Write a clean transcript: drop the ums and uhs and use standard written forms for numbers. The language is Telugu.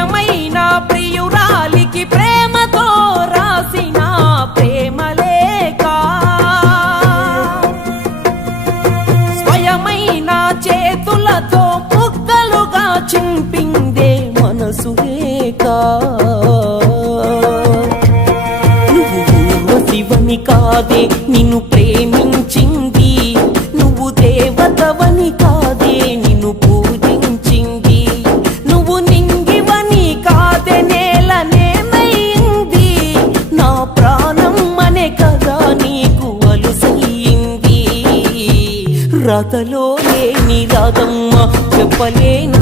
స్వయమైన ప్రియురాలికి ప్రేమతో రాసిన ప్రేమలేఖ స్వయమైన చేతులతో ముక్కలుగా చింపిందే మనసు రేఖ నువ్వు శివని కాదే నిన్ను ప్రేమించింది, నువ్వు దేవతవని కాదే నిన్ను పూజించింది, నువ్వు నింగివని కాదే నేలనేమైంది, నా ప్రాణం అనే కదా నీకు అలుసయ్యింది. రాతలో లేని రాదమ్మ చెప్పలేను